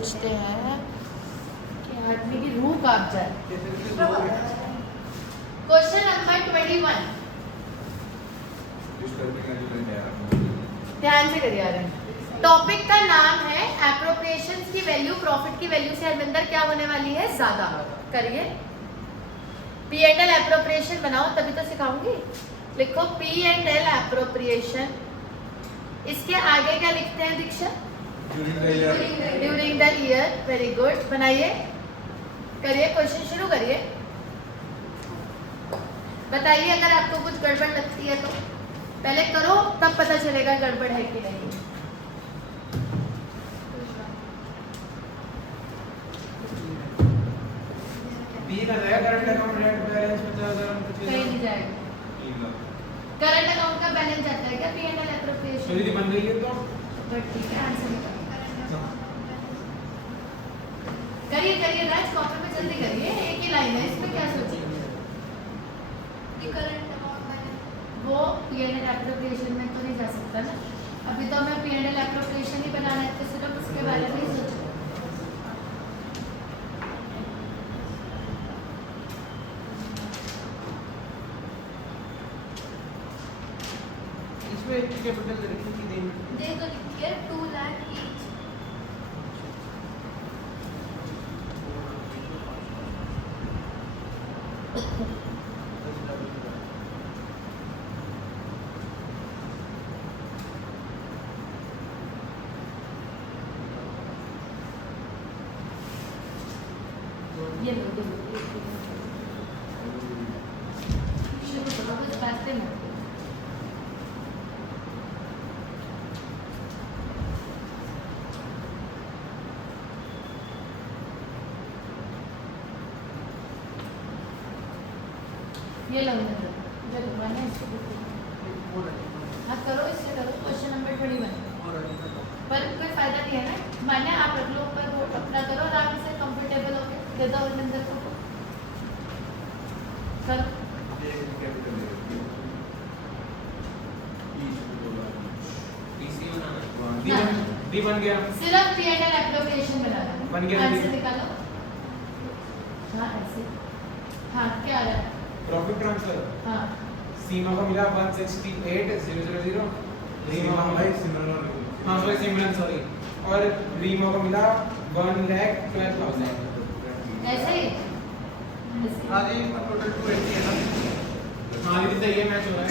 सोचते हैं कि आदमी की रूह कांप जाए। क्वेश्चन नंबर 21, ध्यान से करिए। आ रहे हैं, टॉपिक का नाम है एप्रोप्रिएशंस की वैल्यू प्रॉफिट की वैल्यू से हरविंदर क्या होने वाली है, ज्यादा। करिए, पी एंड एल एप्रोप्रिएशन बनाओ, तभी तो सिखाऊंगी। लिखो पी एंड एल एप्रोप्रिएशन, इसके आगे क्या लिखते हैं Diksha? During the year. Very good, बनाइए, करिए, क्वेश्चन शुरू करिए। बताइए अगर आपको कुछ गड़बड़ लगती है तो, पहले करो तब पता चलेगा गड़बड़ है कि नहीं। करंट अकाउंट नेट बैलेंस 50,000 कहीं नहीं जाएगा। करंट अकाउंट का बैलेंस जाता है क्या पी एंड एल एप्रोप्रिएशन? यदि बन गई है तो बट ठीक है, आंसर निकालो। करिए करिए राज, कॉपी पे जल्दी करिए, एक ही लाइन है इसमें, क्या सोचिए। करंट अकाउंट वो पी एंड एल एप्रोप्रिएशन में तो नहीं जा सकता ना, अभी तो हमें पी एंड एल एप्रोप्रिएशन ही बनाना है, तो सिर्फ उसके बारे में ही सोचो। इसमें कैपिटल रखी थी देन दे तो लिखिए 2 लाख ईच। ये लो दो, शुरू करो बस, रास्ते में। ये लो चलो, मैंने इसको हाँ करो, इससे करो। क्वेश्चन नंबर 21 पर कोई फायदा नहीं है ना, माने आप रख लो पर वो अपना करो आराम से, कंफर्टेबल होके दे दो हरविंदर को। करो, डी बन गया। सिर्फ पी एंड एल एप्रोप्रिएशन बनाना है। बन गया, आंसर निकालो। हाँ ऐसे, हाँ क्या आ रहा है? प्रॉफिट ट्रांसफर हाँ सीमा को मिला 168,000, रीमा भाई सिमिलर हाँ सॉरी, और रीमा को मिला 1,12,000। ऐसे ही। आगे इसका टोटल 280 है ना। हाँ दीदी सही है, मैच हो रहा है।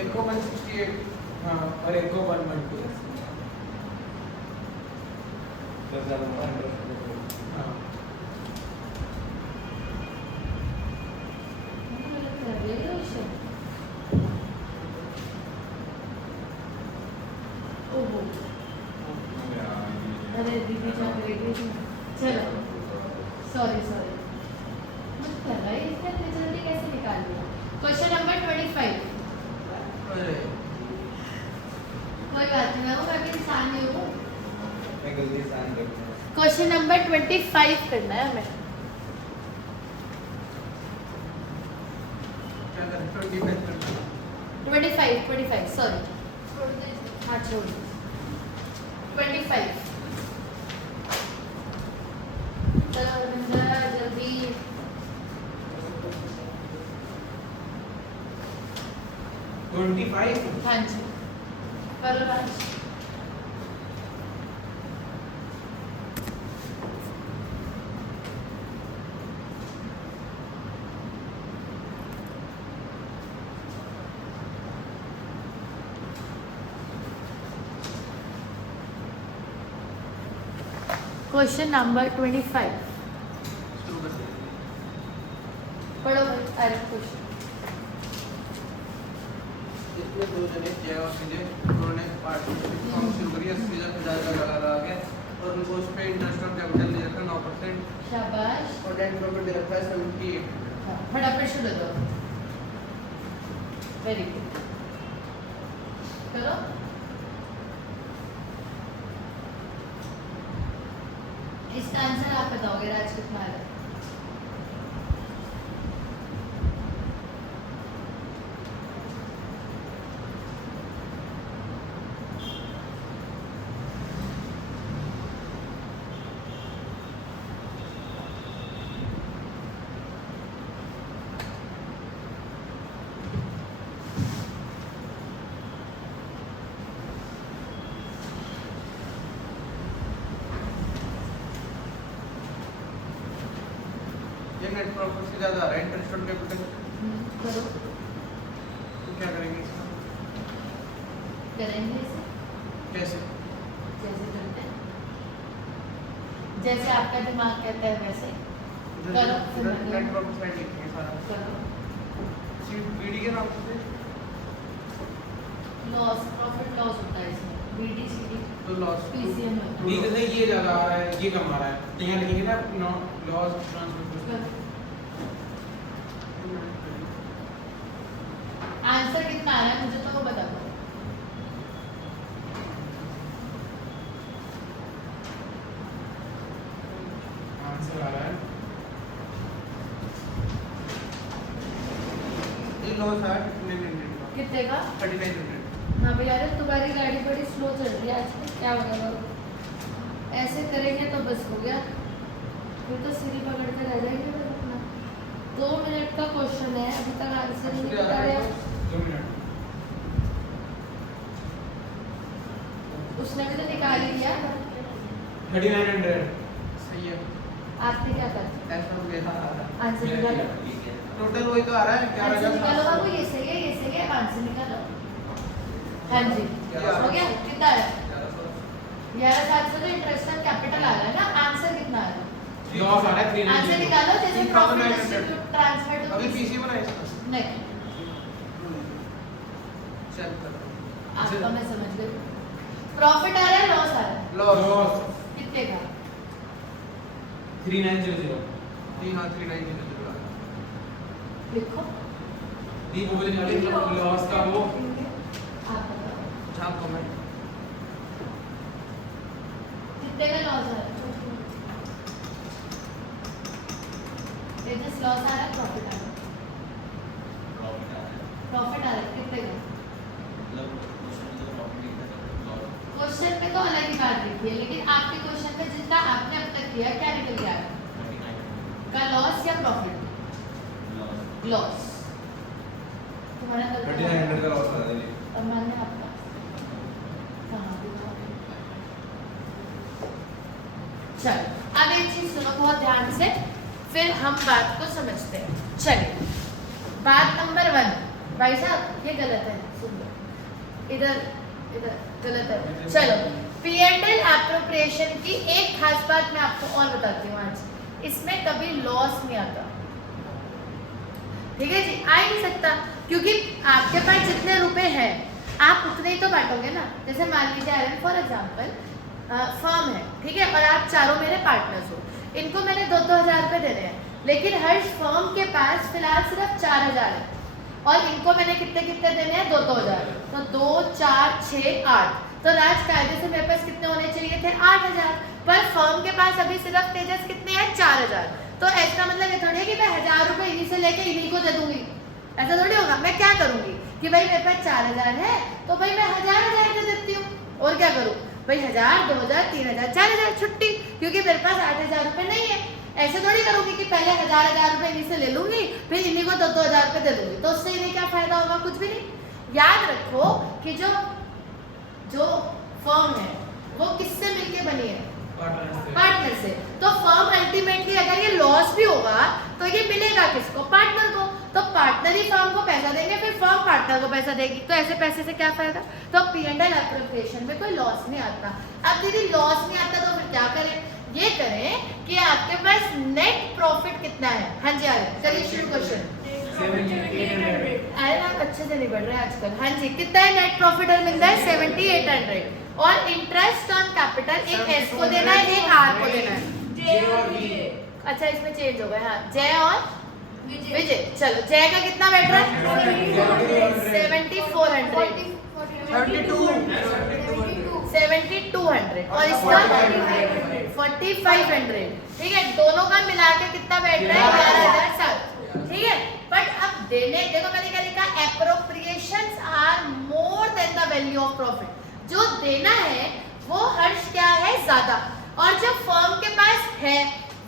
एक को 168 हाँ और एक को 112। हाँ ओहो, अरे दीदी जान रही थी। चलो सॉरी सॉरी, मत कर रहा है, इतना जल्दी कैसे निकाल दिया। क्वेश्चन नंबर 25, कोई बात नहीं, मैं भी इंसान ही हूँ। क्वेश्चन नंबर 25 करना है हमें। क्या करना 25 करना 25 सॉरी, हाँ छोड़ 25। चलो हरविंदर जल्दी। 25। हाँ जी, करो राज। क्वेश्चन नंबर 25, शुरू कर दे। पढ़ो अरे क्वेश्चन। इसमें दो जने जय और संजय, उन्होंने पार्टनरशिप फॉर्म शुरू करी, 80,000 लगा के, और उनको उस पर इंटरेस्ट और कैपिटल दे रखा 9% शाबाश, और नेट प्रॉफिट दे रखा है 78। फटाफट शुरू दो। वेरी गुड, करो। इसका आंसर आप बताओगे राज कितना है? नेट प्रॉफिट से ज्यादा आ रहा है इंटरेस्ट ऑन कैपिटल, करो, तो क्या करेंगे इसका? करेंगे इसे कैसे? जैसे करते हैं, जैसे आपका दिमाग कहता है वैसे करो, फिर मैं नेट प्रॉफिट साइड लिखेंगे सारा करो। बीडी के नाम से, लॉस, प्रॉफिट लॉस होता है इसमें, BDCD तो लॉस PCM में। बी जैसे ये ज्यादा आ रहा है, ये कम आ रहा है, तो यहाँ लिखेंगे ना लॉस ट्रांसफर। आंसर कितना आ रहा है मुझे तो वो बता दो। आंसर आ रहा है ये लॉस है 900 का, कितने का? 3900। हाँ भैया, अरे तुम्हारी गाड़ी बड़ी स्लो चल रही है आजकल, क्या होगा? ऐसे करेंगे तो बस हो गया, फिर तो सीढ़ी पकड़ के रह जाएंगे फिर अपना। 2 मिनट का क्वेश्चन है, अभी तक आंसर नहीं बता रहे हो। 2 मिनट। उसने भी तो निकाल ही लिया। 3900। सही है, आपने क्या करते? ऐसा हो गया। आंसर निकालो, टोटल वही तो आ रहा है आंसर निकालो 11,700। बाबू, ये सही है, ये सही है, आंसर निकालो। हाँ जी, हो गया? कितना है? 11,700 तो इंटरेस्ट ऑन कैपिटल आ रहा है ना। आंसर कितना आ रहा है? लॉस आ रहा है आंसर 390। निकालो, जैसे 3,900 ट्रांसफर टू अभी पीसी बनाए इसका नहीं, चेक करो। आपका मैं समझ गई। प्रॉफिट आ रहा है, लॉस आ रहा है? लॉस कितने का? 3900। जी हाँ 3900 लिखो, दी वो बोले निकाले लॉस का वो आप बताओ छाप को मैं कितने का लॉस आ रहा है? ये जस्ट लॉस आ रहा है, प्रॉफिट आ रहा है? प्रॉफिट आ रहा है, कितने का? क्वेश्चन में तो अलग ही बात लिखी है, लेकिन आपके क्वेश्चन में जितना आपने अब तक किया, क्या निकल गया का लॉस या प्रॉफिट? लॉस। तुम्हारा 3900 का लॉस आ रहा है। और मैंने आपका कहाँ पे था? चलो, अब एक चीज सुनो बहुत ध्यान से, फिर हम बात को समझते हैं। चलिए, बात नंबर 1। भाई साहब ये गलत है, सुन लो, इधर इधर गलत है। चलो, P&L एप्रोप्रिएशन की एक खास बात मैं आपको और बताती हूँ आज, इसमें कभी लॉस नहीं आता। ठीक है जी, आ ही नहीं सकता, क्योंकि आपके पास जितने रुपए हैं आप उतने ही तो बांटोगे ना। जैसे मान लीजिए आयरन फॉर एग्जाम्पल फर्म है, ठीक है, और आप चारों मेरे पार्टनर्स हो, इनको मैंने 2-2 हज़ार रुपये देने हैं, लेकिन हर फर्म के पास फिलहाल सिर्फ 4,000 है, और इनको मैंने कितने कितने देने हैं? 2-2 हज़ार। तो 2, 4, 6, 8, तो राज कायदे से मेरे पास कितने होने चाहिए थे? 8,000, पर फर्म के पास अभी सिर्फ तेजस कितने हैं? 4,000। तो ऐसा मतलब ये थोड़ी है कि मैं 1,000 रुपये इन्हीं से लेके इन्हीं को दे दूंगी, ऐसा थोड़ी होगा। मैं क्या करूंगी कि भाई मेरे पास 4,000 है, तो भाई मैं 1,000 दे देती हूँ, और क्या करूँ भाई? 1,000, 2,000, 3,000, 4,000 छुट्टी, क्योंकि मेरे पास 8,000 रुपये नहीं है। ऐसे थोड़ी करूंगी कि पहले 1,000 रुपये इन्हीं से ले लूंगी, फिर इन्हीं को 2-2 हज़ार रुपये दे दूंगी, तो उससे इन्हें क्या फायदा होगा? कुछ भी नहीं। याद रखो कि जो फर्म है वो किससे मिलके बनी है? पार्टनर से। तो फर्म अल्टीमेटली अगर ये लॉस भी होगा तो ये मिलेगा किसको? पार्टनर को। तो पार्टनर ही फर्म को पैसा देंगे, फिर फर्म पार्टनर को पैसा देगी, तो ऐसे पैसे से क्या फायदा? तो P&L एप्रोप्रिएशन में कोई लॉस नहीं आता। अब दीदी लॉस नहीं आता तो फिर क्या करें? ये करें कि आपके पास नेट प्रॉफिट कितना है? हाँ जी, आ चलिए शुरू क्वेश्चन। 7,800। अरे आप अच्छे से नहीं बढ़ रहे आजकल। हाँ जी, कितना है नेट प्रॉफिट मिलता है? 7,800। और इंटरेस्ट ऑन कैपिटल एक एस को देना है, एक आर को देना है। अच्छा, इसमें चेंज हो गया। हाँ, जय और विजय। चलो, जय का कितना बैठ रहा है? 7,400। 7,200 और इसका 4,500। ठीक है, दोनों का मिला के कितना बैठ रहा है? 11,700। ठीक है, बट अब देने देखो मैंने क्या लिखा? Appropriations are more than the value of profit. जो देना है वो हर्ष क्या है? ज्यादा, और जो फर्म के पास है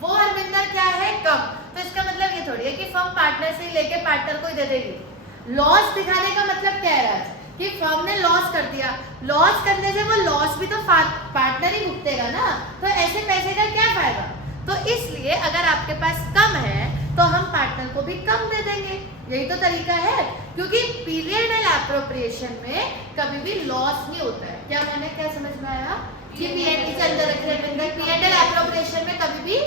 वो हरविंदर क्या है? कम। तो इसका मतलब ये थोड़ी है कि फर्म पार्टनर से लेके पार्टनर को ही दे देगी। लॉस दिखाने का मतलब क्या है राज? कि फर्म ने लॉस कर दिया, लॉस करने से वो लॉस भी तो पार्टनर ही भुगतेगा ना, तो ऐसे पैसे का क्या फायदा? तो इसलिए अगर आपके पास कम है तो तो हम पार्टनर को भी कम दे देंगे। यही तो तरीका है, क्योंकि पीरियडल एप्रोप्रिएशन में कभी भी लॉस नहीं होता है। क्या मैंने क्या समझ में आया कि पीएनडी के अंदर रखिए, पीरियडल एप्रोप्रिएशन में कभी भी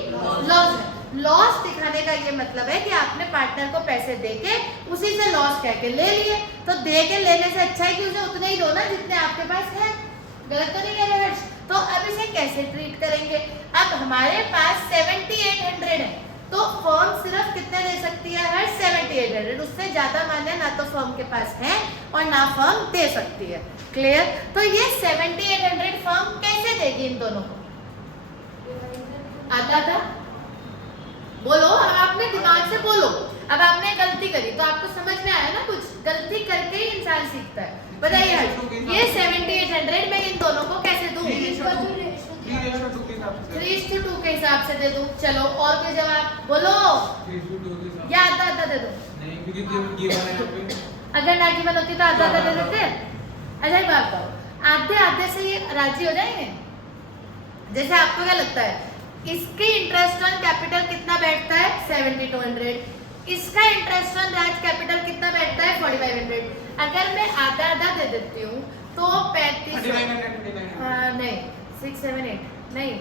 लॉस है। लॉस दिखाने का ये मतलब है कि आपने पार्टनर को पैसे देके उसी से लॉस कह के ले लिए, तो दे के लेने से अच्छा है कि उसे उतने ही दो ना जितने आपके पास है। गलत तो नहीं कह रहे हर्ष? तो अब इसे कैसे ट्रीट करेंगे? अब हमारे पास 7800 है, तो फर्म सिर्फ कितने दे सकती है हर 7800, उससे ज्यादा मान्य ना तो फर्म के पास है और ना फर्म दे सकती है। क्लियर? तो ये 7800 फर्म कैसे देगी इन दोनों को? आधा आधा बोलो, अब आपने दिमाग से बोलो। अब आपने गलती करी तो आपको समझ में आया ना, कुछ गलती करके ही इंसान सीखता है। बताइए ये 7800 मैं इन दोनों को कैसे दूं? 3:2 के हिसाब से 3:2 के हिसाब से दे दूं। चलो और कोई जवाब बोलो, 3:2 के हिसाब या आधा आधा दे दूं? नहीं, क्योंकि गिवन है यहाँ पे। अगर ना गिवन होती तो आधा आधा दे देते। अच्छा एक बात बताओ, आधे आधे से ये राजी हो जाएंगे? जैसे आपको क्या लगता है इसकी इंटरेस्ट ऑन कैपिटल कितना बैठता है? 7200। इसका इंटरेस्ट ऑन राज कैपिटल कितना बैठता है? 4500। अगर मैं आधा आधा दे देती हूँ तो 35 नहीं 678 नहीं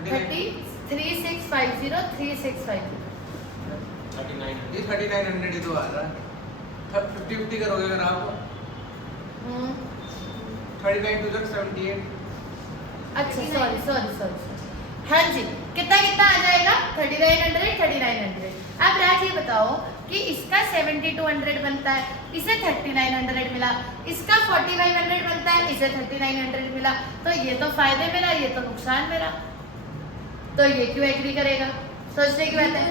3650 3650 ये 3900 ही तो आ रहा है। 50-50 करोगे अगर आप 39 to 78। अच्छा सॉरी हाँ जी, कितना कितना आ जाएगा? 3900। अब राज ये बताओ कि इसका 7200 बनता है, इसे 3900 मिला, इसका 4500 बनता है, इसे 3900 मिला, तो ये तो फायदे मेरा, ये तो नुकसान मेरा, तो ये क्यों एग्री करेगा? सोचने की बात है।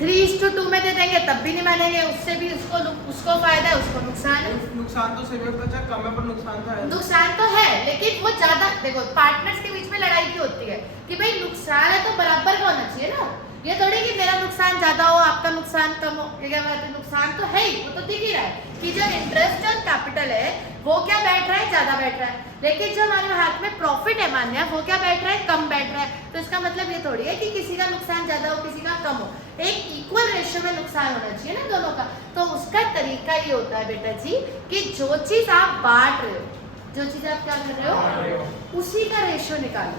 3:2 में दे देंगे तब भी नहीं मानेंगे, उससे भी उसको फायदा है, उसको नुकसान है। नुकसान तो सभी होता है, कम है पर नुकसान तो है। नुकसान तो है, लेकिन वो ज्यादा देखो पार्टनर्स के बीच में लड़ाई क्यों होती है कि भाई नुकसान है तो बराबर का होना चाहिए ना। ये थोड़ी कि मेरा नुकसान ज्यादा हो आपका नुकसान कम हो। ये क्या बात है? नुकसान तो है ही, वो तो दिख ही रहा है कि जो इंटरेस्ट ऑन कैपिटल है वो क्या बैठ रहा है? ज्यादा बैठ रहा है। लेकिन जो हमारे हाथ में प्रॉफिट है मान्य, वो क्या बैठ रहा है? कम बैठ रहा है। तो इसका मतलब ये थोड़ी है कि किसी का नुकसान ज्यादा हो किसी का कम हो, एक इक्वल रेशियो में नुकसान होना चाहिए ना दोनों का। तो उसका तरीका ये होता है बेटा जी कि जो चीज आप बांट रहे हो, जो चीज आप क्या कर रहे हो, उसी का रेशियो निकालो।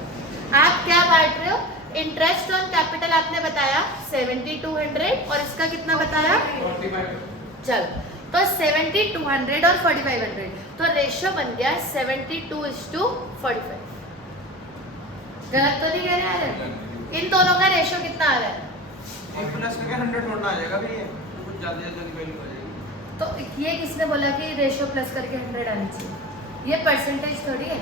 आप क्या बांट रहे हो? इंटरेस्ट ऑन कैपिटल आपने बताया 7200 और इसका कितना बताया? 45। चलो तो 7200 और 4500, तो रेशियो बन गया 72:45। गलत तो नहीं कह रहे हैं? इन दोनों का रेशियो कितना आ रहा है? एक प्लस करके 100 छोड़ना आ जाएगा, फिर ये कुछ ज्यादा की वैल्यू आ जाएगी। तो ये किसने बोला कि रेशियो प्लस करके 100 आनी चाहिए? ये परसेंटेज थोड़ी है।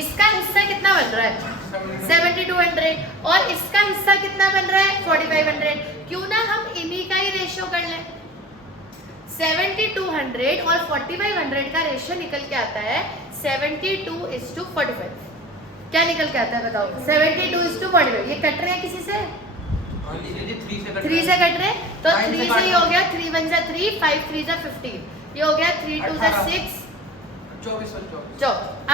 इसका हिस्सा कितना बन रहा है? 7200 और इसका हिस्सा कितना बन रहा है? 4500। क्यों ना हम इन्हीं का ही रेशियो कर लें। 7200 और 4500 का रेशियो निकल के आता है 72:45। क्या निकल के आता है बताओ? 72:45। ये कट रहे हैं किसी से? और लीजिए 3 से 3 से कट रहे हैं, तो 3 से ही हो गया 3 1 जा 3, 5 3 जा 15, ये हो गया 3 2 जा 6 24।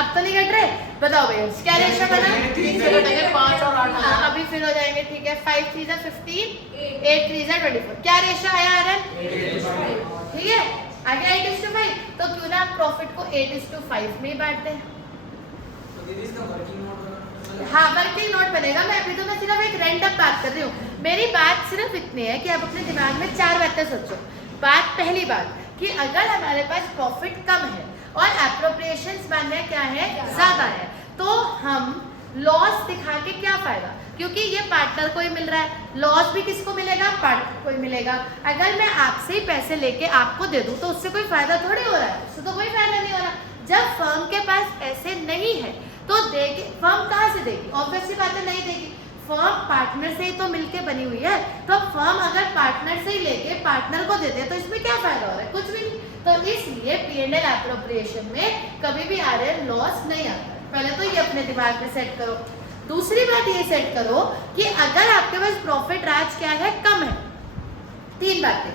अब तो नहीं कट रहे? बताओ भैया क्या रेशियो बना? 3 से कटेंगे 5 और 8 हाँ, अभी फिर हो जाएंगे। ठीक है 5 3 जा 15, 8 3 जा 24। क्या रेशियो आया आरन? ठीक है आ गया 8:5। तो क्यों ना आप प्रॉफिट को 8:5 में ही बांटते हैं। हाँ वर्किंग नोट बनेगा। मैं अभी तो मैं सिर्फ एक रैंडम बात कर रही हूँ। मेरी बात सिर्फ इतनी है कि आप अपने दिमाग में 4 बातें सोचो। पहली बात कि अगर हमारे पास प्रॉफिट कम है और एप्रोप्रिएशंस मान्य क्या है? ज्यादा है, तो हम लॉस दिखा के क्या फायदा? क्योंकि ये पार्टनर को ही मिल रहा है, लॉस भी किसको मिलेगा? पार्टनर को ही मिलेगा। अगर मैं आपसे ही पैसे लेके आपको दे दूं तो उससे कोई फायदा थोड़ी हो रहा है, उससे तो कोई फायदा नहीं हो रहा। जब फर्म के पास पैसे नहीं है तो देगी फर्म कहाँ से देगी? ऑब्वियसली बात है नहीं देगी। फर्म पार्टनर से ही तो मिलके बनी हुई है, तो फर्म अगर पार्टनर से ही लेके पार्टनर को देते तो इसमें क्या फायदा हो रहा है? कुछ भी नहीं। तो इसलिए P&L एप्रोप्रिएशन में कभी भी आरएन लॉस नहीं आता। पहले तो ये अपने दिमाग में सेट करो। दूसरी बात ये सेट करो कि अगर आपके पास प्रॉफिट राज क्या है? कम है। 3 बातें।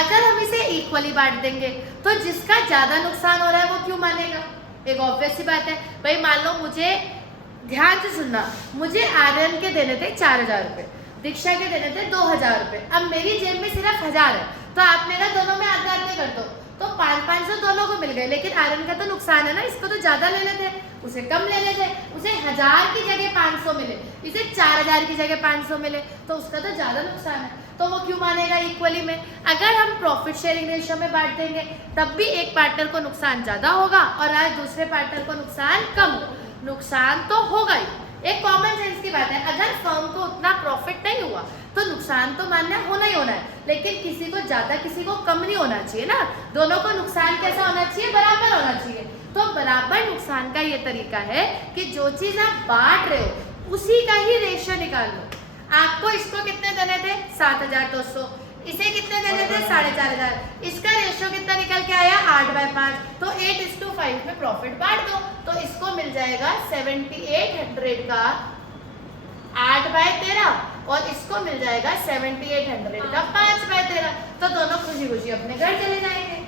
अगर हम इसे इक्वली बांट देंगे तो जिसका ज्यादा नुकसान हो रहा है वो क्यों मानेगा? एक ऑब्वियस सी बात है भाई। मान लो मुझे, ध्यान से सुनना, मुझे आर्यन के देने थे 4000 रुपए, दीक्षा के देने थे 2000 रुपए, अब मेरी जेब में सिर्फ 1000 है, तो आपने कहा दोनों में आधे आधे कर दो, तो 500 दोनों को मिल गए, लेकिन आर्यन का तो नुकसान है ना, इसको तो ज्यादा ले लेते, उसे कम ले लेते, उसे 1000 की जगह 500 मिले, इसे 4000 की जगह 500 मिले, तो उसका तो ज्यादा नुकसान है, तो वो क्यों मानेगा इक्वली में। अगर हम प्रॉफिट शेयरिंग रेशियो में बांट देंगे तब भी एक पार्टनर को नुकसान ज्यादा होगा और आज दूसरे पार्टनर को नुकसान कम, नुकसान तो होगा ही, एक कॉमन सेंस की बात है। अगर फर्म को उतना प्रॉफिट नहीं हुआ तो नुकसान तो मानना होना ही होना है, लेकिन किसी को ज्यादा किसी को कम नहीं होना चाहिए ना, दोनों को नुकसान कैसा होना चाहिए, बराबर होना चाहिए। तो बराबर नुकसान का ये तरीका है कि जो चीज आप बांट रहे हो उसी का ही रेशियो निकाल लो। आपको इसको कितने देने थे 7200, इसे कितने देने थे 4500, इसका रेशियो कितना निकल के आया 8/5, तो 8:5 में प्रॉफिट बांट दो, तो इसको मिल जाएगा 7800 का 8/13 और इसको मिल जाएगा 7800 का 5/13, तो दोनों खुशी खुशी अपने घर चले जाएंगे।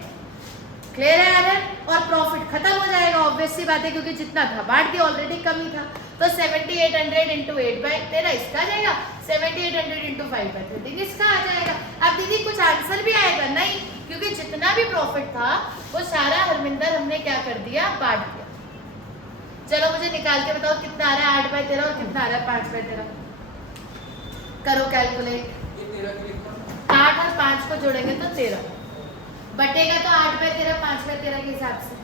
क्लियर है यार, और प्रॉफिट खत्म हो जाएगा, ऑब्वियस सी बात है, क्योंकि जितना था बांट दिया, ऑलरेडी कम ही था, तो 7800 इंटू 8/13 इसका आ जाएगा, 7800 इंटू 5/13 इसका आ जाएगा। अब दीदी कुछ आंसर भी आएगा नहीं, क्योंकि जितना भी प्रॉफिट था वो सारा हरमिंदर हमने क्या कर दिया, बांट दिया। चलो मुझे निकाल के बताओ कितना आ रहा है 8/13 और कितना आ रहा है 5/13, करो कैलकुलेट। 8 और 5 को जोड़ेंगे तो 13, बटेगा तो 8/13 5/13 के हिसाब से,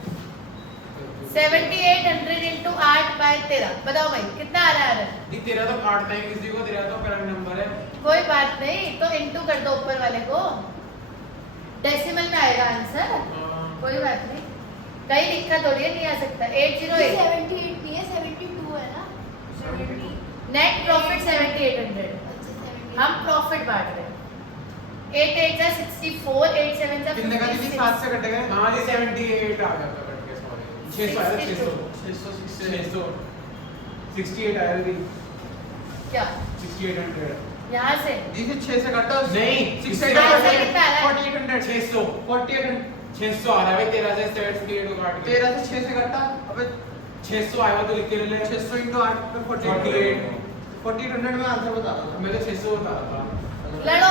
7800 इंटू 8/13, बताओ भाई कितना आ रहा है। तेरा तो 8 टाइम इसी को, तेरा तो करंट नंबर है, कोई बात नहीं, तो इंटू कर दो ऊपर वाले को, डेसिमल में आएगा आंसर, कोई बात नहीं, कहीं दिक्कत हो रही है, नहीं आ सकता। 808 78 नहीं है, 72 है ना, 70। नेट प्रॉफिट 7800, हम प्रॉफिट बांट रहे हैं। 8 8 जा 64, 8 7 जा कितने का दीदी 7 से कटेगा? हाँ जी 78 आ जाता कट के, सॉरी 600 आया, 600 68 आया दीदी, क्या 6800 यहाँ से दीदी 6 से कटा नहीं, 600 कितना आ रहा है? 4800 600 4800 600 आ रहा है भाई, 13 से 78 को काट के 13 से 6 से कटा, अबे 600 आया तो लिख के ले, 600 इंटू 8 पे 4800 में आंसर बता रहा था। मैं तो 600 बता रहा था। लड़ो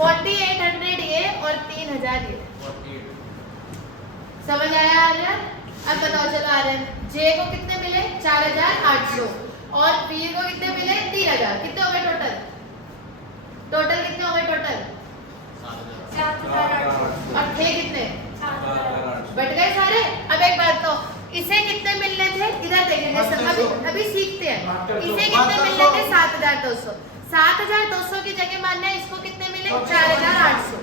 4800 ये और 3000 ये, 48 समझ आया आर्यन। अब बताओ चलो आर्यन, जे को कितने मिले 4800 और पी को कितने मिले 3000, कितने हो गए टोटल, टोटल कितने हो गए टोटल, 4800 और थे कितने, 4800 बट गए सारे। अब एक बात तो इसे कितने मिलने थे, इधर देखेंगे सब, अभी सीखते हैं, इसे कितने मिलने थे 7200, 7200 की जगह मानना है इसको कितने मिले 4800,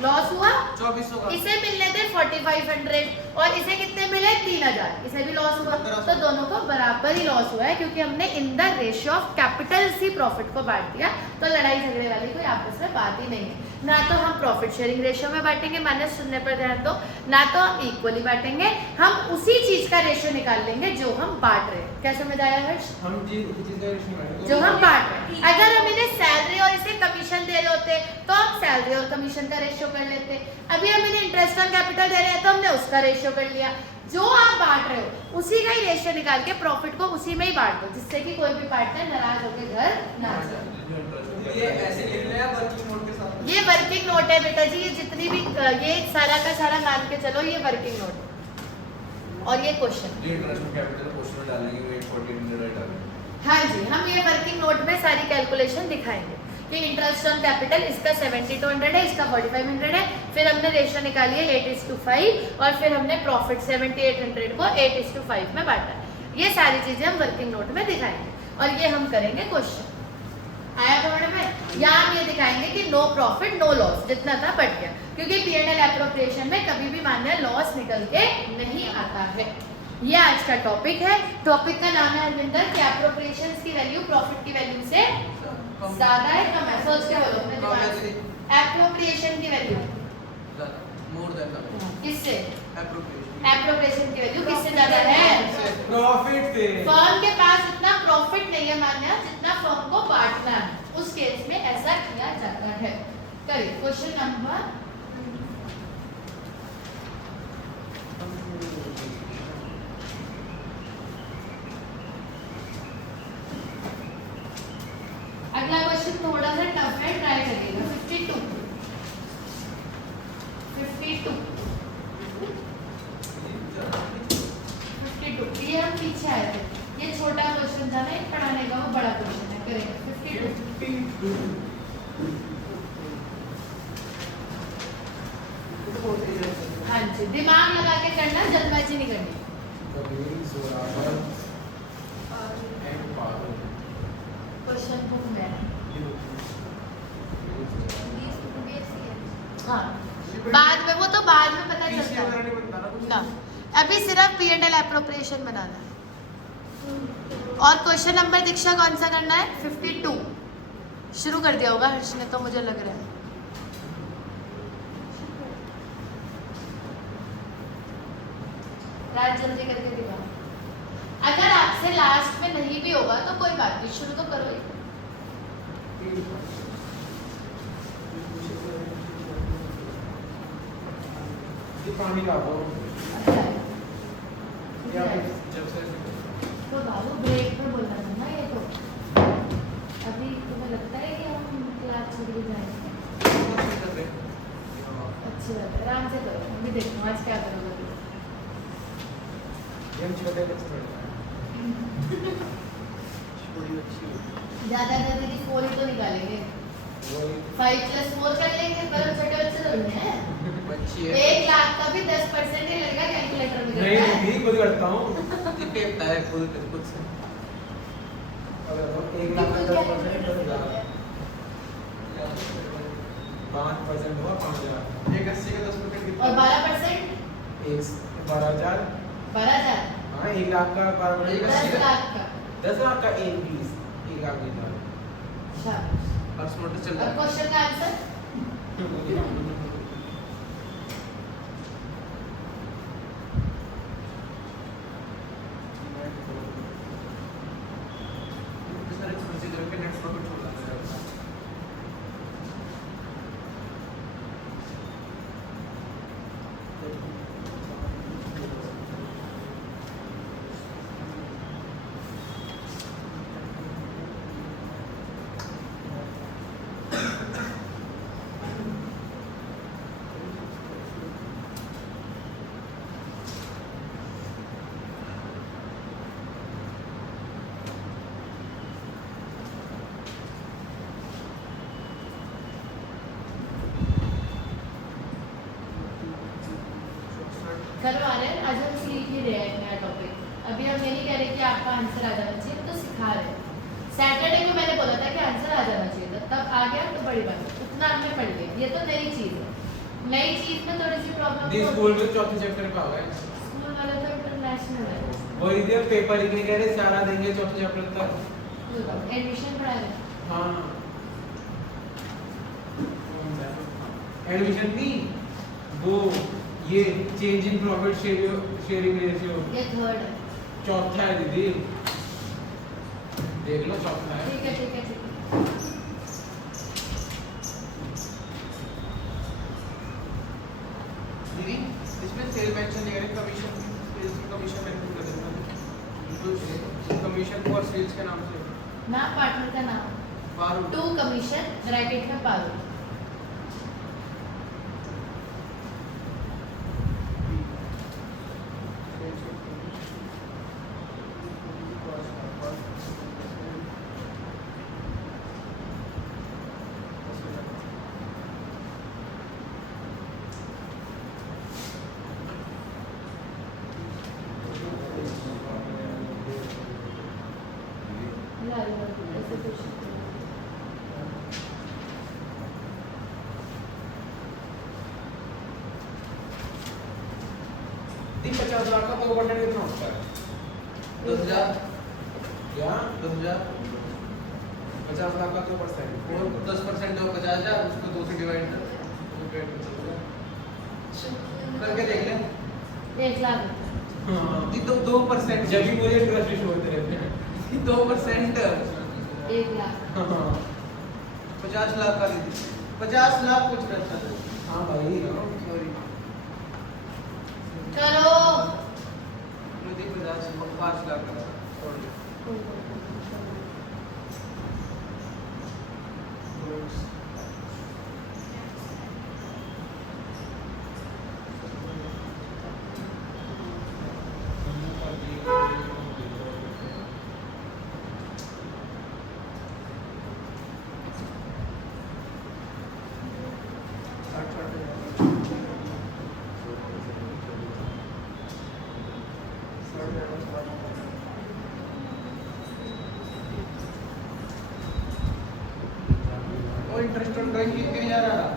लॉस हुआ 2400 का। इसे मिलने थे 4500 और इसे कितने मिले 3000, इसे भी लॉस हुआ, तो दोनों को बराबर ही लॉस हुआ है, क्योंकि हमने in the ratio of capital C profit को बांट दिया, तो लड़ाई झगड़े वाली कोई आपस में बात ही नहीं है। ना तो हम प्रॉफिट शेयरिंग रेशियो में बांटेंगे, मैंने सुनने पर ध्यान दो, ना तो हम इक्वली बांटेंगे, हम उसी चीज का रेशियो निकाल लेंगे जो हम बांट रहे हैं। क्या समझ आया हर्ष, हम जी चीज का रेशियो बांटेंगे, जो हम बांट रहे हैं। अगर हम इन्हें सैलरी और इसे कमीशन दे रहे होते तो हम सैलरी और कमीशन का रेशियो कर लेते, अभी हम इन्हें इंटरेस्ट ऑन कैपिटल दे रहे हैं तो हमने उसका रेशियो कर लिया। जो आप बांट रहे हो उसी का ही रेशियो निकाल के प्रॉफिट को उसी में ही बांट दो, जिससे कि कोई भी पार्टनर नाराज होकर घर ना जाए। ये ऐसे लिख ले या वर्किंग नोट के साथ? ये वर्किंग नोट है बेटा जी, ये जितनी भी ये सारा का सारा मान के चलो, ये वर्किंग नोट है और ये क्वेश्चन। ये इंटरेस्ट कैपिटल क्वेश्चन में डालेंगे, वो 4800 डालेंगे। हाँ जी, हम ये वर्किंग नोट में सारी कैलकुलेशन दिखाएंगे कि इंटरेस्ट ऑन कैपिटल इसका 7200 है, इसका 4500 है, फिर हमने रेशियो निकाली है 8:5 और फिर हमने प्रॉफिट 7800 को 8:5 में बांटा है। ये सारी चीजें हम वर्किंग नोट में दिखाएंगे और ये हम करेंगे क्वेश्चन। आया समझ में? यहाँ हम ये दिखाएंगे कि नो प्रॉफिट नो लॉस, जितना था बढ़ गया, क्योंकि P&L एप्रोप्रिएशन में कभी भी मान्य लॉस निकल के नहीं आता है। ये आज का टॉपिक है। टॉपिक का नाम है हरविंदर कि एप्रोप्रिएशन की वैल्यू प्रॉफिट की वैल्यू से ज्यादा है कम है, सोच के बोलो अपने दिमाग से। एप्रोप्रिएशन की वैल्यू मोर देन किससे, एप्रोप्रिएशन एप्रोप्रिएशन की वैल्यू किससे ज्यादा है, प्रॉफिट से। फर्म के पास उतना प्रॉफिट नहीं है मान्य जितना फर्म को बांटना है, उस केस में ऐसा किया जाता है। करिए क्वेश्चन नंबर अगला 52 ये हम पीछे आए थे, ये छोटा क्वेश्चन था ना एक पढ़ाने का, वो बड़ा क्वेश्चन है, करेंगे 52। हाँ जी, दिमाग लगा के करना, जल्दबाजी नहीं करनी। क्वेश्चन बुक में हाँ, बाद में, वो तो बाद में पता चलता है ना, अभी सिर्फ P&L एप्रोप्रिएशन बनाना है। और क्वेश्चन नंबर दीक्षा कौन सा करना है? 52 शुरू कर दिया होगा हर्ष ने, तो मुझे लग रहा है। रात जल्दी करके दिखाओ। अगर आपसे लास्ट में नहीं भी होगा तो कोई बात नहीं, शुरू तो करो ही। पानी ला दो। अच्छा है। जब से तो बाबू ब्रेक में बोलना था ना ये तो। अभी तुम्हें लगता है कि हम क्लास छोड़ के जाएंगे? अच्छी बात है, आराम से करो। अभी देखो आज क्या करोगे। ये हम छोटे बच्चे हैं। ज्यादा ज्यादा की 4 ही तो निकालेंगे, वही 5+4 कर लेंगे, पर छोटे बच्चे तो नहीं है। बच्ची है 1 लाख का भी 10% ही लगेगा कैलकुलेटर में। नहीं नहीं खुद करता हूँ। फेंकता है खुद से। अगर 1 लाख का 10% 5% हुआ 5000। एक 80 का 10% कितना? और 12% 12,000। 12,000 हाँ 1 लाख का 12% 10 लाख का। 10 लाख का 1 लाख नहीं था। अच्छा, और स्मॉटर चल और रहा है। क्वेश्चन का आंसर? सारे प्रोसीजर के नेट प्रॉफिट छोड़ रहा है। करवा रहे हैं, आज हम सीख ही रहे हैं एक नया टॉपिक। अभी हम ये नहीं कह रहे कि आपका आंसर आ जाना चाहिए, तो सिखा रहे हैं। सैटरडे को मैंने बोला था कि आंसर आ जाना चाहिए था, तब आ गया तो बड़ी बात है, उतना हमने पढ़ लिया। ये तो नई चीज़ है, नई चीज़ में थोड़ी सी प्रॉब्लम दी स्कूल में चौथे चैप्टर पे आ गए। स्कूल वाला तो इंटरनेशनल है, वही दिया पेपर लिखने कह रहे सारा देंगे चौथे चैप्टर तक। एडमिशन पढ़ा रहे हैं। हाँ एडमिशन नहीं, वो ये change in profit sharing ratio ये थर्ड है। चौथा है दीदी, देख लो चौथा है। ठीक है ठीक है ठीक है। दीदी इसमें सेल मेंशन नहीं करें, कमीशन सेल्स की कमीशन मेंशन कर देना। तो कमीशन फॉर सेल्स के नाम से नाम पार्टनर का नाम पारू 2 कमीशन ब्रैकेट में पारो। ऐसे कुछ 50 लाख का 2% कितना होता है? 10,000 क्या 10,000 50 लाख का 2%? और 10% हो 50,000, उसको 2 से डिवाइड कर करके देख ले। 1 लाख हाँ ये तो 2% जब भी मुझे इंटरेस्ट रेट होते रहते हैं। 2% 1 लाख हाँ 50 लाख का दीदी 50 लाख कुछ रहता है। हाँ भाई सॉरी करो। मुझे 5 लाख का सॉरी वो इंटरेस्ट ऑन ड्राइंग कितने जा रहा है?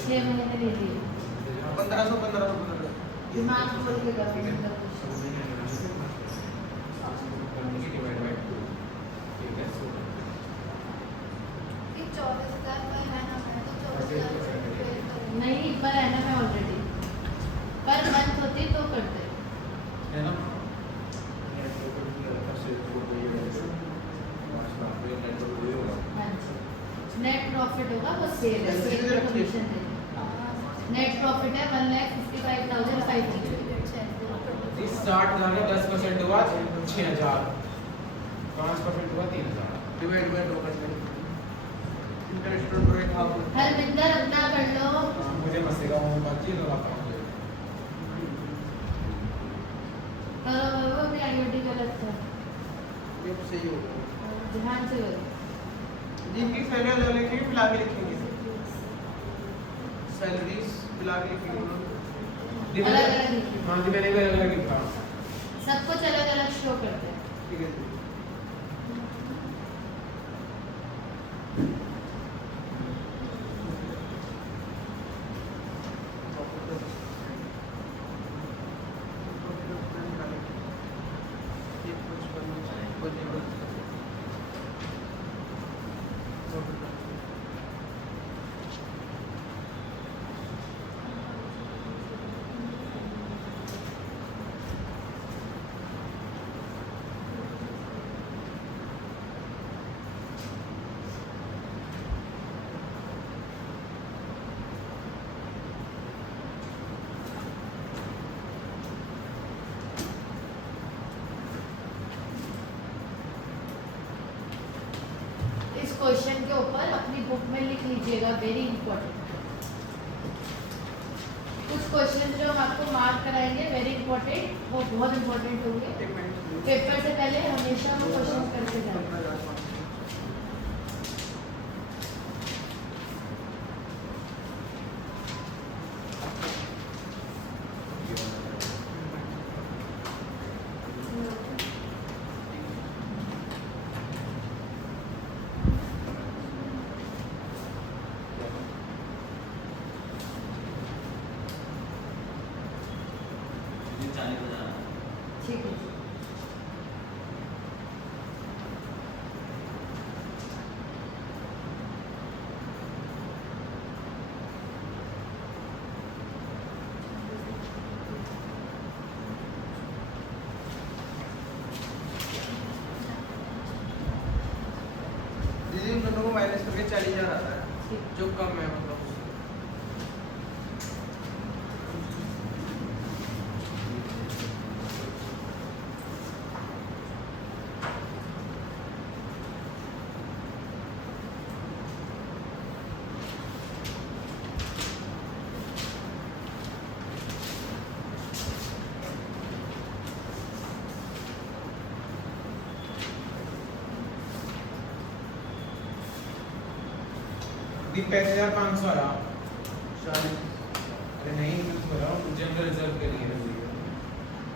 6 महीने ले लिए 1500 दिमाग खोल के कर रही ये 24,000 का है ना, मैं तो 24,000 नहीं पर है ना मैं ऑलरेडी पर मंथ होती तो करते है ना हाँ जी नेट प्रॉफिट होगा वो सेल है सेल का कमीशन है नेट प्रॉफिट है 1,55,500 इस 60,000 का 10% हुआ 6,000 5% हुआ 3,000 divide by 2%। Interest on drawing half Harminder अपना कर लो मुझे मस्ती का वो बाकी तो आप वो भी आईओडी गलत था ये सही होगा। ध्यान से करो जिनकी सैलरी अलग लिखेंगे मिला के लिखेंगे, सैलरीज मिला के लिखेंगे। अलग अलग लिखिए। हाँ जी मैंने भी अलग अलग लिखा सब कुछ अलग अलग शो करते हैं ठीक है जी। इस क्वेश्चन के ऊपर अपनी बुक में लिख लीजिएगा वेरी इंपॉर्टेंट कुछ क्वेश्चन जो हम आपको मार्क कराएंगे वेरी इंपॉर्टेंट वो बहुत इंपॉर्टेंट होंगे पेपर से पहले हमेशा वो क्वेश्चन करके जाएंगे ठीक है दीदी इन दोनों को माइनस करके 40,000 आता है ठीक जो कम है मतलब उससे। दी 65,500 आया 40 अरे नहीं मैं तो बोल रहा हूँ जनरल रिजर्व के लिए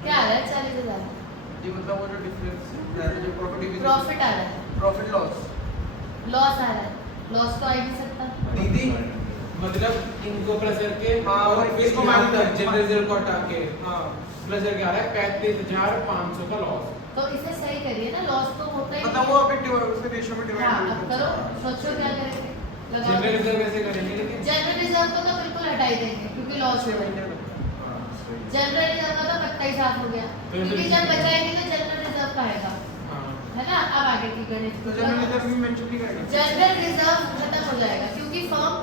क्या आ रहा है 40,000 ये मतलब वो जो डिफरेंस है जो प्रॉपर्टी प्रॉफिट आ रहा है प्रॉफिट लॉस लॉस आ रहा है लॉस तो आ ही नहीं सकता दीदी मतलब इनको प्लस करके हाँ, और और फिर इसको माइनस माइनस जनरल रिजर्व को हटा के हाँ प्लस करके आ रहा है 35,500 का लॉस तो इसे सही करिए ना लॉस तो होता ही मतलब नहीं वो है। अभी उससे रेशियो में हाँ डिवाइड अब करो सोचो क्या करेंगे लगाओ जनरल रिजर्व ऐसे करेंगे लेकिन जनरल रिजर्व को तो बिल्कुल हटा ही देंगे क्योंकि लॉस हो रहा है जनरल रिजर्व का तो पत्ता ही साफ हो गया तो क्योंकि जब बचाएंगे तो जनरल रिजर्व का आएगा हाँ है ना अब आगे की गणित तो जनरल रिजर्व में मेंशन नहीं करेंगे। जनरल रिजर्व खत्म हो जाएगा क्योंकि फर्म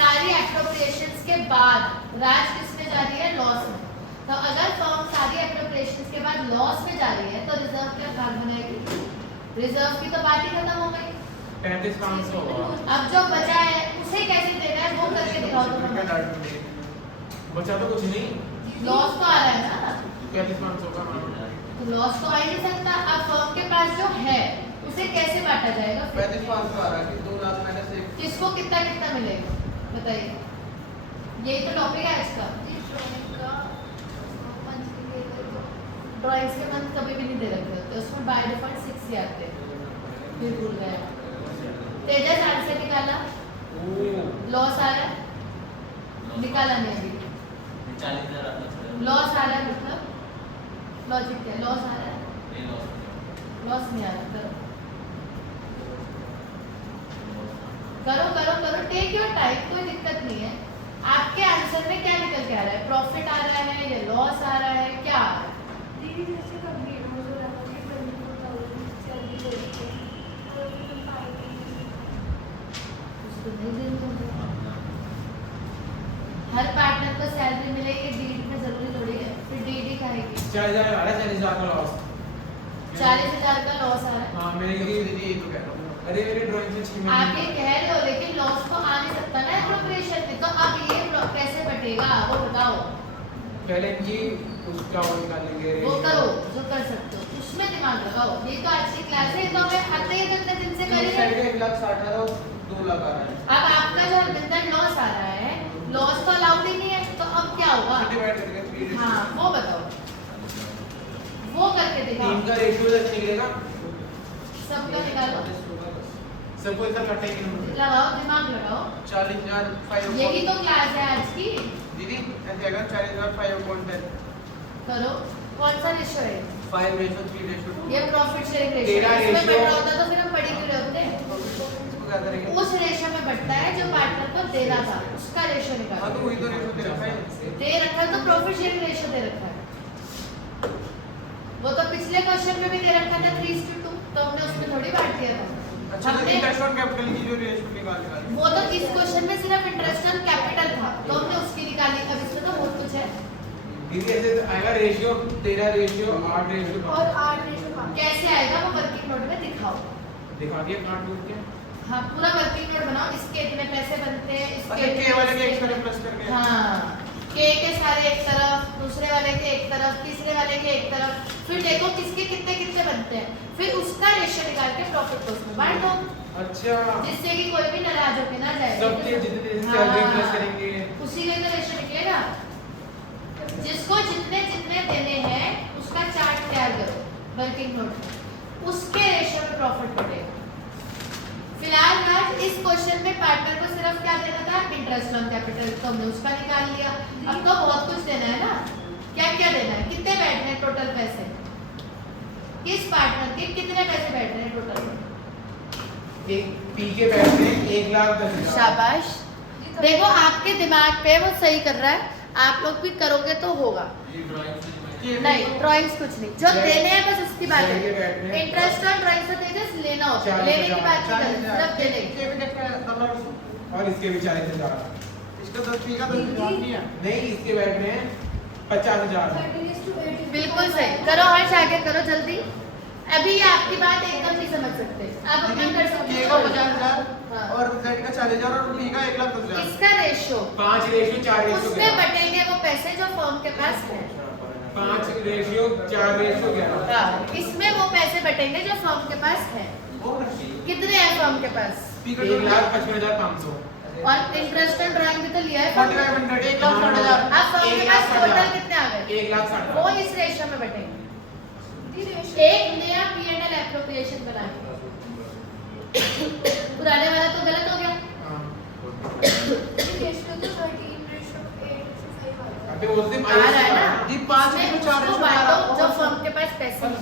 सारी एप्रोप्रिएशंस के बाद राज किस में जा रही है लॉस में तो अगर फर्म सारी एप्रोप्रिएशंस के बाद लॉस में जा रही है तो रिजर्व क्या भाग बनाएगी रिजर्व की तो बात ही खत्म हो गई 35,500 हुआ अब जो बचा है उसे कैसे देना है वो करके दिखाओ तुम बचा तो कुछ नहीं लॉस तो आ रहा है ना 35,500 का हाँ तो लॉस तो आ ही नहीं सकता अब फर्म के पास जो है उसे कैसे बांटा जाएगा फिर? 35,500 आ रहा है कि 2 लाख माइनस 1 किसको कितना कितना मिलेगा बताइए यही तो टॉपिक है आज का का मंथली लेवल ड्राइंग्स के मंथ कभी भी नहीं दे रखे होते, उसमें बाय डिफॉल्ट 6 ही आते हैं। फिर भूल गए। तेजस आंसर निकाला, लॉस आ रहा है, निकाला नहीं अभी, 40,000 आपका चला। लॉस आ रहा है, मतलब लॉजिक क्या है, लॉस आ रहा है, नहीं लॉस नहीं लॉस नहीं आ रहा, करो करो करो करो, टेक योर टाइम, कोई दिक्कत नहीं है। आपके आंसर में क्या निकल के आ रहा है, प्रॉफिट आ रहा है या लॉस आ रहा है, क्या आ रहा है? दीदी जैसे कभी रोज रहा कि 24,000 सैलरी देते हैं और फिर पाएंगे उसको नहीं देंगे। हर पार्टनर को सैलरी मिलेगी, डीडी में जरूरी थोड़ी है, फिर डीडी खाएगी। 40,000 आ रहा है, 40,000 का लॉस। 40,000 का लॉस आ रहा है। हाँ मेरे दीदी लिए यही तो कह रहा हूँ। अरे मेरी ड्राइंग से 6 आप महीने ये कह रहे हो, लेकिन लॉस तो आ नहीं सकता ना एप्रोप्रिएशन में, तो अब ये कैसे बटेगा वो बताओ। पहले ये उसका वो निकालेंगे वो करो जो कर सकते हो, उसमें दिमाग लगाओ। ये तो आज की क्लास है, तो हमें आते ही इतने दिन से साइड करेंगे। का 1,60,000 था, 2 लाख आ रहा है। अब आपका जो हरमिंदर लॉस आ रहा है, लॉस तो अलाउड ही नहीं है, तो अब क्या होगा? डिवाइड करके 3 हाँ वो बताओ, वो करके दिखाओ। टीम का रेशियो जैसे निकलेगा, सबका निकालो, सबको इतना कटेंगे हम। लगाओ दिमाग लगाओ। 40,000 5 यही तो क्लास है आज की। दीदी ऐसे अगर 40,000 5/10 करो, कौन सा रेशियो है? 5:3:2 ये प्रॉफिट शेयरिंग रेशियो तेरा है। इसमें ratio- बढ़ रहा होता तो फिर हम पढ़ी क्यों रहे होते? इसको क्या करेंगे? उस रेशियो में बढ़ता है जो पार्टनर को देना था, उसका रेशियो हाँ तो निकालो। वही तो रेशो दे रखा है। दे रखा है तो प्रॉफिट शेयरिंग रेशियो दे रखा है। वो तो पिछले क्वेश्चन में भी दे रखा था 3:2, तो हमने उसमें थोड़ी बांट दिया था। अच्छा तो हमने इंटरेस्ट ऑन कैपिटल की जो रेशो निकाल। वो तो इस क्वेश्चन में सिर्फ इंटरेस्ट ऑन कैपिटल था, तो हमने उसकी निकाली। अब इसमें तो बहुत कुछ है। दीदी ऐसे तो आएगा रेशियो, 13 रेशियो 8 रेशियो और 8 रेशो 5 कैसे आएगा वो वर्किंग नोट में दिखाओ। दिखा दिया काट कूट के। हाँ पूरा वर्किंग नोट बनाओ, इसके इतने पैसे बनते हैं, इसके अच्छा इतने के वाले के पैसे- एक सारे प्लस करके। हाँ, के सारे एक तरफ, दूसरे वाले के एक तरफ, तीसरे वाले के एक तरफ, फिर देखो किसके कितने कितने बनते हैं, फिर उसका रेशियो निकाल के प्रॉफिट को उसमें बांट दो, अच्छा जिससे कि कोई भी नाराज होके ना जाए। सबके जितने हाँ, सैलरी प्लस करेंगे। उसी का तो रेशियो निकलेगा। जिसको जितने जितने देने हैं उसका चार्ट तैयार करो वर्किंग नोट में, उसके रेशियो में प्रॉफिट बढ़ेगा। फिलहाल आज इस क्वेश्चन में पार्टनर को सिर्फ क्या देना था, इंटरेस्ट ऑन कैपिटल, तो हमने उसका निकाल लिया। अब तो बहुत कुछ देना है ना, क्या क्या देना है, कितने बैठ रहे हैं टोटल पैसे, किस पार्टनर के कितने पैसे बैठ रहे हैं टोटल। एक पी के बैठते हैं 1,10,000। शाबाश, देखो आपके दिमाग पे वो सही कर रहा है, आप लोग भी करोगे तो होगा। ये ड्राइंग से नहीं ड्राइंग्स कुछ नहीं, जो Right. देने हैं बस उसकी बात Right है। के बैठने हैं। इंटरेस्ट ऑन ड्राइंग से तेजस लेना होता है, 40,000 लेने की बात नहीं कर रहे, सिर्फ देने की। के भी देखा है कलर। और इसके भी 40,000। इसका 10 पी का 10,000 नहीं है। नहीं इसके बैठने हैं 50,000। 30:8 बिल्कुल सही, करो हर्ष, आगे करो जल्दी। अभी ये आपकी बात एकदम नहीं समझ सकते, आप अपना कर सकते के हो। का 50,000 हाँ। और जेड का 40,000 और पी का 1,10,000। इसका रेशियो 5 रेशियो 4 रेशियो उसमें बटेंगे वो पैसे जो फर्म के पास है। 5 रेशियो 4 रेशियो 11। हाँ, इसमें वो पैसे बटेंगे जो फर्म के पास है। और कितने हैं फर्म के पास, पी का 1,55,500। और इंटरेस्ट ऑन ड्राइंग भी तो लिया है। 4500 1,60,000। अब फर्म के पास 1,60,000 टोटल कितने आ गए, 1,60,000। वो इस रेशियो में बटेंगे। एक नया P&L एप्रोप्रिएशन बनाएंगे, पुराने वाला तो गलत हो गया। हाँ। रेशो तो 13:8:5 आ रहा अबे उस दिन आ रहा है ना, जी, 5 इसमें रेशियो 4 उसको रेशियो बांटो 11। जो फर्म के पास पैसे हैं।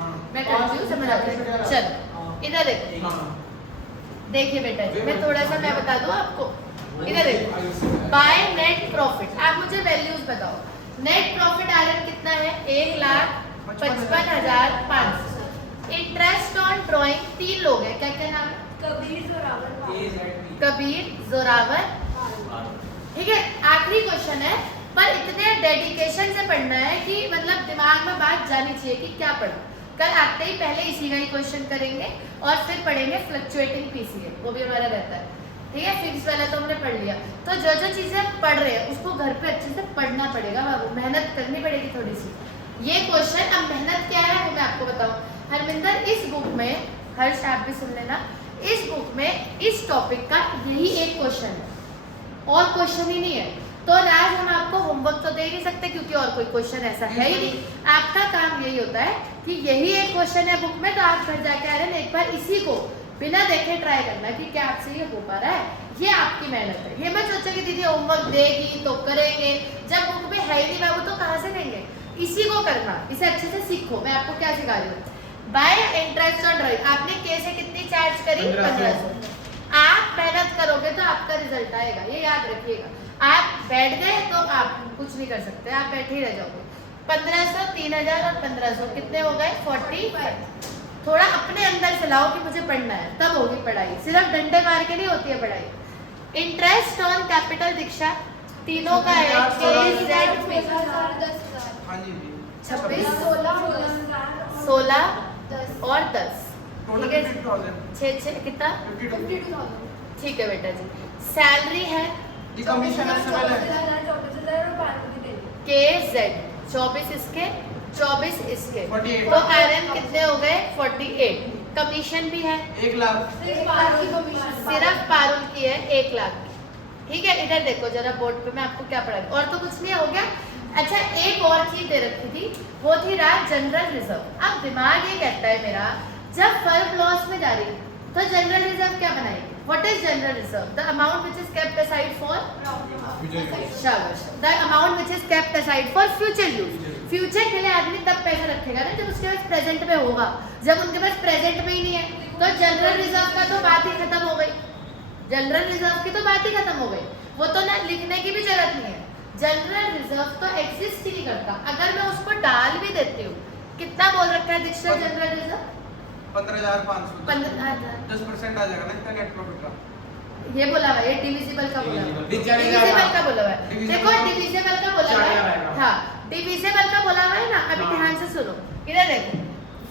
हाँ। मैं करती हूँ, समझ आता है। चल इधर देखो, हाँ। देखिए बेटा जी, मैं थोड़ा सा मैं बता दूँ आपको, इधर देखो, बाय नेट प्रॉफिट। आप मुझे वैल्यूज बताओ, नेट प्रॉफिट आ रहा है कितना है, 1,55,500। इंटरेस्ट ऑन ड्राइंग 3 लोग हैं, क्या क्या नाम है, कबीर जोरावर कबीर जोरावर, ठीक है। आखिरी क्वेश्चन है, पर इतने डेडिकेशन से पढ़ना है कि मतलब दिमाग में बात जानी चाहिए कि क्या पढ़ा। कल आते ही पहले इसी का ही क्वेश्चन करेंगे और फिर पढ़ेंगे फ्लक्चुएटिंग पीसीए, वो भी हमारा रहता है, ठीक है। फिक्स वाला तो हमने पढ़ लिया, तो जो जो चीजें पढ़ रहे हैं उसको घर पे अच्छे से पढ़ना पड़ेगा बाबू, मेहनत करनी पड़ेगी थोड़ी सी। ये क्वेश्चन, अब मेहनत क्या है वो मैं आपको बताऊं। हरमिंदर इस बुक में, हर्ष आप भी सुन लेना, इस बुक में इस टॉपिक का यही एक क्वेश्चन है और क्वेश्चन ही नहीं है। तो राज हम आपको होमवर्क तो दे नहीं सकते क्योंकि और कोई क्वेश्चन ऐसा है ही नहीं। आपका काम यही होता है कि यही एक क्वेश्चन है बुक में, तो आप घर जाके आयरन एक बार इसी को बिना देखे ट्राई करना कि क्या आपसे ये हो पा रहा है। ये आपकी मेहनत है। ये मत सोचो कि दीदी होमवर्क देगी तो करेंगे, जब बुक में है ही नहीं बाबू तो कहाँ से लेंगे। इसी को करना, इसे अच्छे से सीखो। मैं आपको क्या सिखा रही हूँ, बाय इंटरेस्ट ऑन ड्राइंग। आपने के से कितनी चार्ज करी, 1500। आप मेहनत करोगे तो आपका रिजल्ट आएगा, ये याद रखिएगा। आप बैठ गए तो आप कुछ नहीं कर सकते, आप बैठे ही रह जाओगे। 1500, 3000 और 1500 कितने हो गए, 45। थोड़ा अपने अंदर से लाओ कि मुझे पढ़ना है, तब होगी पढ़ाई। सिर्फ डंडे मार के नहीं होती है पढ़ाई। इंटरेस्ट ऑन कैपिटल दीक्षा तीनों का है KZ। 10,000 हाँ जी 26, 16 16 और 10, टोटल ठीक है 50,000 6 कितना, 52,000 ठीक है बेटा जी। सैलरी है जी कमीशन है सब है 24,000 और 5 दिन KZ, 24 इसके 24 इसके, 48। तो आयरन कितने हो गए, 48। कमीशन भी है 1 लाख सिर्फ पारुल की कमीशन सिर्फ पारुल की है 1 लाख की। ठीक है, इधर देखो जरा बोर्ड पे मैं आपको क्या पढ़ा, और तो कुछ नहीं हो गया। अच्छा एक और चीज दे रखी थी, वो थी रात जनरल रिजर्व। अब दिमाग ये कहता है मेरा, जब फर्म लॉस में जा रही है तो जनरल रिजर्व क्या बनाएगी। What is general reserve, the amount which is kept aside for, शाबाश, the amount which is kept aside for future use. Future के लिए आदमी तब पैसा रखेगा ना जब उसके पास प्रेजेंट में होगा। जब उनके पास प्रेजेंट में ही नहीं है तो जनरल रिजर्व का तो बात ही खत्म हो गई। जनरल रिजर्व की तो बात ही खत्म हो गई, वो तो ना लिखने की भी जरूरत नहीं है। जनरल रिजर्व तो एग्जिस्ट ही नहीं करता। अगर मैं उसको डाल भी देती हूँ, कितना बोल रखा है दीक्षा जनरल रिजर्व, 15,500 15,000। 10% आ जाएगा ना इसका नेट प्रॉफिट का। ये बोला हुआ है, ये डिविजिबल का बोला हुआ है, Divisible डिविजिबल का बोला हुआ है। Divisible देखो का- डिविजिबल का बोला हुआ 4,000 है, आएगा। हाँ डिविजिबल का बोला हुआ है ना। अभी हाँ। ध्यान से सुनो, इधर देखो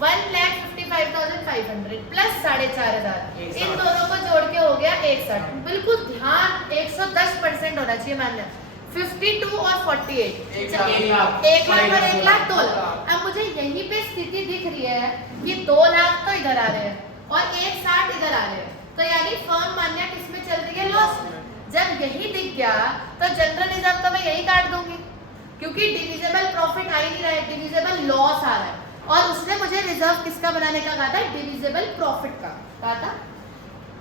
1,55,500 प्लस 4,500, एक इन साठ। दोनों को जोड़ के हो गया 160। बिल्कुल ध्यान, 110% होना चाहिए मान लिया। 52 और 48, 1 अच्छा, लाख। 1 लाख और 1 लाख 2 लाख। अब मुझे यहीं पे स्थिति दिख रही है कि 2 लाख तो इधर आ रहे हैं और 160 इधर आ रहे हैं, तो यानी फर्म मान्या किसमें चल रही है, लॉस में। जब यही दिख गया तो जनरल रिजर्व तो मैं यही काट दूंगी, क्योंकि डिविजिबल प्रॉफिट आ ही नहीं रहा है, डिविजिबल लॉस आ रहा है। और उसने मुझे रिजर्व किसका बनाने का कहा था, डिविजिबल प्रॉफिट का कहा था।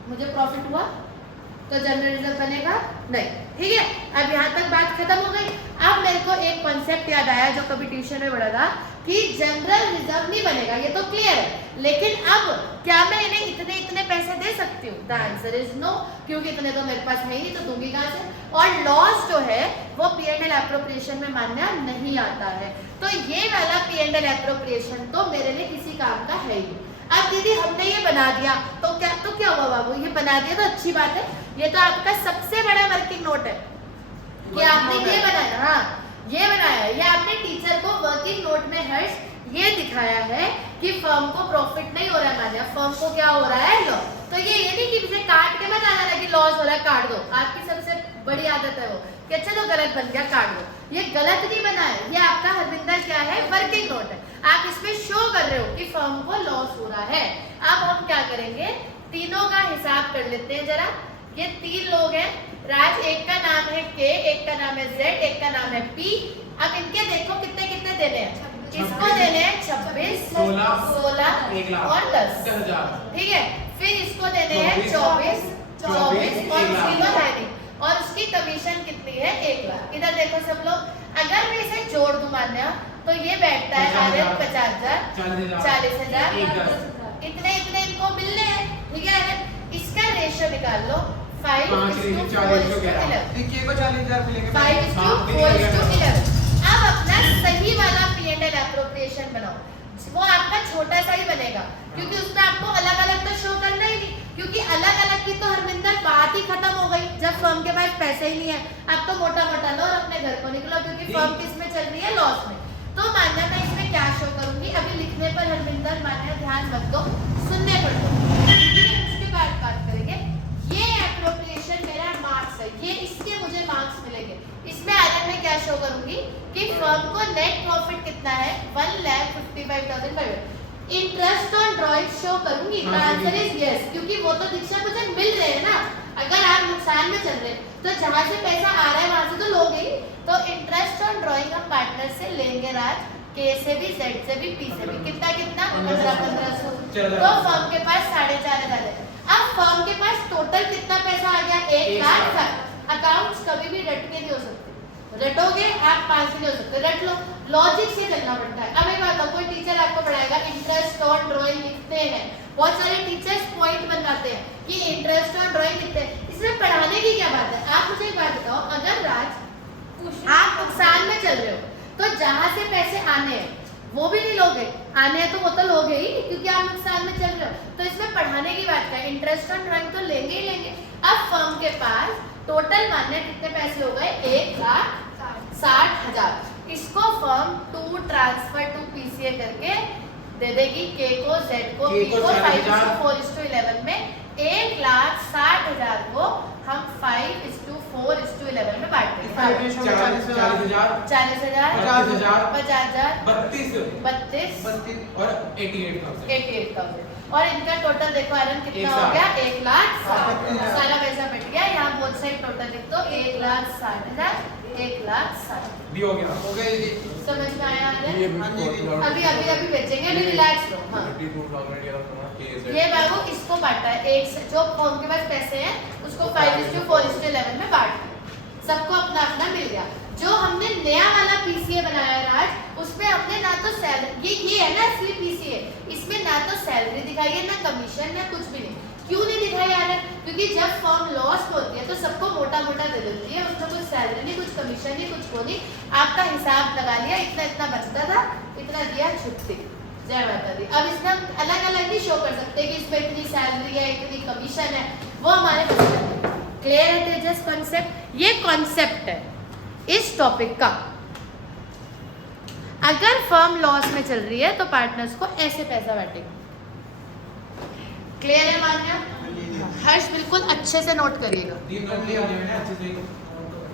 मुझे प्रॉफिट हुआ तो जनरल रिजर्व बनेगा नहीं, ठीक है। अब यहाँ तक बात खत्म हो गई। अब मेरे को एक कॉन्सेप्ट याद आया जो कभी ट्यूशन में पढ़ा था कि जनरल रिजर्व नहीं बनेगा, ये तो क्लियर है, लेकिन अब क्या मैं इन्हें इतने इतने पैसे दे सकती हूँ, द आंसर इज नो, क्योंकि इतने तो मेरे पास है ही नहीं, तो दूंगी कहाँ से। और लॉस जो है वो P&L एप्रोप्रिएशन में मान्य नहीं आता है, तो ये वाला P&L एप्रोप्रिएशन तो मेरे लिए किसी काम का है ही। अब दीदी हमने ये बना दिया तो क्या हुआ बाबू, ये बना दिया तो अच्छी बात है। ये तो आपका सबसे बड़ा वर्किंग नोट है कि आपने ये बनाया, हाँ ये बनाया है, ये आपने टीचर को वर्किंग नोट में हर्ष ये दिखाया है कि फर्म को प्रॉफिट नहीं हो रहा है, मानिया फर्म को क्या हो रहा है, लॉस। तो ये नहीं कि मुझे काट के मत आना कि लॉस हो रहा है काट दो, आपकी सबसे बड़ी आदत है वो कि अच्छा तो गलत बन गया काट दो। ये गलत नहीं बना है, ये आपका हरविंदर क्या है, वर्किंग नोट है। आप इसमें शो कर रहे हो कि फर्म को लॉस हो रहा है। अब हम क्या करेंगे, तीनों का हिसाब कर लेते हैं जरा। ये 3 लोग हैं, राज एक का नाम है K, एक का नाम है Z, एक का नाम है P। अब इनके देखो कितने कितने देने हैं, इसको देने हैं 26, 16 1 लाख और 10, 10,000। ठीक है। फिर इसको देने हैं 24 और उसकी तो है नहीं, और उसकी कमीशन कितनी है, 1 लाख। इधर देखो सब लोग, अगर मैं इसे जोड़ दूं मान्या तो ये बैठता है 50,000, 40,000, 10,000, इतने इतने इनको मिलने हैं, ठीक है। इसका रेशियो निकाल लो, 5:4:11, देखिए को 40,000 मिलेंगे 5:4:11। अब अपना सही वाला P&L एप्रोप्रिएशन बनाओ, वो आपका छोटा सा ही बनेगा, क्योंकि उसमें आपको अलग अलग तो शो करना ही नहीं, क्योंकि अलग अलग की तो हरमिंदर बात ही खत्म हो गई जब फर्म के पास पैसे ही नहीं है। अब तो मोटा मोटा लो और अपने घर को निकलो, क्योंकि फर्म किस में चल रही है, लॉस में। तो मान्या मैं इसमें क्या शो करूंगी, अभी लिखने पर हरमिंदर मान्या ध्यान मत दो, सुनने पर दो, उसके बाद बात करेंगे। ये एप्रोप्रिएशन मेरा मार्क्स है, ये इसके मुझे मार्क्स मिलेंगे। इसमें आगे मैं क्या शो करूंगी कि फर्म को नेट प्रॉफिट कितना है, 1,55,500। इंटरेस्ट ऑन ड्रॉइंग शो करूंगी, आंसर इज यस, क्योंकि वो तो दीक्षा मुझे मिल रहे हैं ना। अगर आप नुकसान में चल रहे हैं तो जहाँ से पैसा आ रहा है वहां से तो लोगे ही। तो इंटरेस्ट ऑन ड्रॉइंग हम पार्टनर से लेंगे राज, के से भी, जेड से भी, पी से भी। कितना कितना 1500। तो फर्म के पास 4,500 है। अब फर्म के पास टोटल कितना पैसा आ गया? 1 लाख। अकाउंट्स कभी भी रट के नहीं हो सकते, रटोगे आप पास नहीं हो सकते, रट लो, लॉजिक से चलना पड़ता है। अब एक बात बताओ, कोई टीचर आपको पढ़ाएगा इंटरेस्ट ऑन ड्राइंग लिखते हैं, बहुत सारे टीचर्स पॉइंट बनाते हैं कि इंटरेस्ट ऑन ड्राइंग लिखते हैं, इसमें पढ़ाने की क्या बात है? आप मुझे एक बात बताओ, अगर राज आप नुकसान में चल रहे हो तो जहां से पैसे आने हैं वो भी नहीं लोगे, आने हैं तो वो तो लोगे ही क्योंकि आप नुकसान में चल रहे हो। तो इसमें पढ़ाने की बात क्या है? इंटरेस्ट ऑन ड्राइंग तो लेंगे ही लेंगे। अब फर्म के पास टोटल मानने कितने पैसे हो गए? 1,60,000। इसको firm to transfer to PCA करके दे देगी, के को, जेड को, पी को 5:4:11 में। 1,60,000 को हम 5:4:11 में बांट देंगे। 40,000 40,000, 50,000, 50,000, 32 32 और 88,000। 88,000। और इनका टोटल देखो आयरन कितना एक हो साठ। गया? 1,60,000। 1,60,000। सारा पैसा बच गया। यहाँ बोथ साइड टोटल लिख दो, 1,60,000, 1,60,000। भी हो गया। हो गए जी। समझ में आया आर्यन? ये अभी अभी अभी बेचेंगे, अभी रिलैक्स लो। हाँ, 32,000 ये रखना के ये बाबू इसको बांटा है, एक से जो फर्म के पास पैसे हैं उसको 5:4:11 में बांट दिया, सबको अपना अपना मिल गया। जो हमने नया वाला पीसीए बनाया है राज, उसमें हमने ना तो सैलरी, ये है ना असली पीसीए, इसमें ना तो सैलरी दिखाई है, ना कमीशन, ना कुछ भी नहीं। क्यों नहीं दिखाई आ रहा है? क्योंकि जब फर्म लॉस में होती है तो सबको मोटा मोटा दे देती है, उसमें कुछ सैलरी नहीं, कुछ कमीशन नहीं, कुछ वो नहीं। आपका हिसाब लगा लिया, इतना इतना बचता था, इतना दिया, छुट्टी, जय माता दी। अब इसमें हम अलग अलग नहीं शो कर सकते कि इसमें इतनी सैलरी है, इतनी कमीशन है, वो हमारे पास है। क्लियर है तेजस कॉन्सेप्ट? ये कॉन्सेप्ट है इस टॉपिक का। अगर फर्म लॉस में चल रही है तो पार्टनर्स को ऐसे पैसा बांटेंगे। क्लियर है मान्या? हर्ष बिल्कुल अच्छे से नोट करिएगा। 3 घंटे हो गए हैं अच्छे से।